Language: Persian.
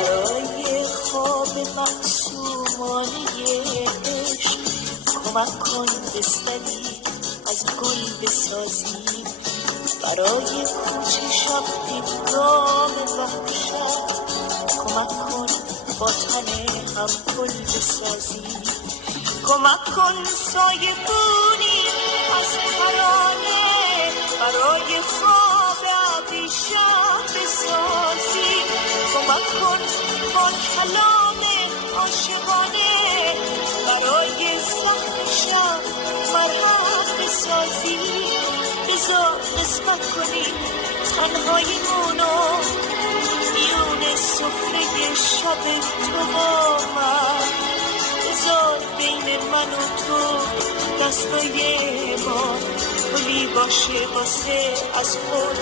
برای خواب معصومانه عشق کمک کن بستری از گل بسازیم، برای کوچه شب دیدگاه وحشت کمک کن با تن هم گل بسازیم، کمک کن سایه بونی از ترانه برای خواب ابریشم بسازیم، کمک کن با کلام عاشقانه برای زخم شب مرهم بسازیم، بذار قسمت کنیم تنهاییمونو میون سفره شب تو با من، بذار بین من و تو دستای ما گلی باشه واسه از خود